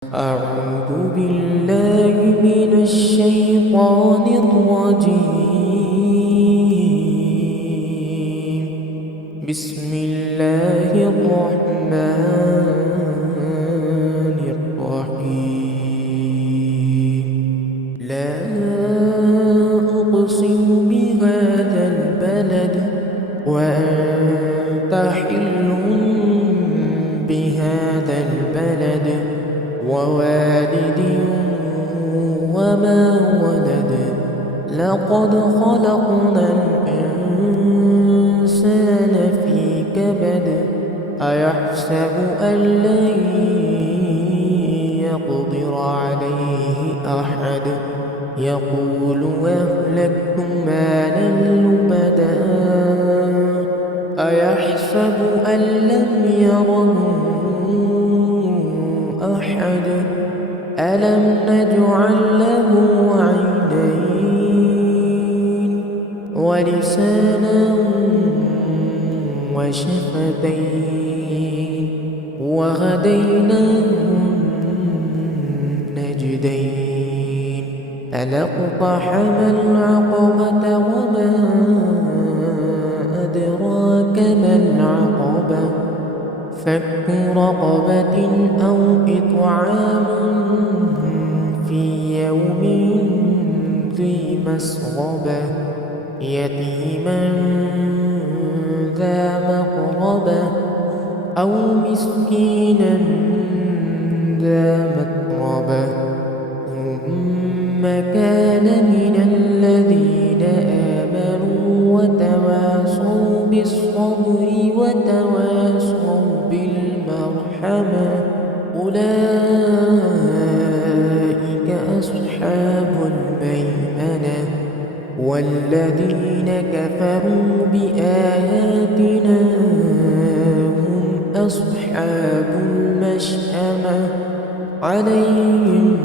أعوذ بالله من الشيطان الرجيم. بسم الله الرحمن الرحيم. لا أقسم بهذا البلد وأنت حل بهذا البلد ووالد وما ولد. لقد خلقنا الإنسان في كبد. أيحسب أن لن يقدر عليه أحد. يقول أهلكت مالا لبدا. أيحسب أن لم يره أحد. ألم نجعل له عينين ولسانا وشفتين وهديناه النجدين. فلاقتحم العقبة وما أدراك ما العقبة. فك رقبة أو إطعام في يوم ذي مسغبة. يتيما ذا مقربة أو مسكينا ذا متربة. ثم كان من الذين آمنوا وتواصوا بالصبر وتواصوا بالمرحمة. أولئك أصحاب الميمنة. والذين كفروا بآياتنا هم أصحاب المشأمة. عليهم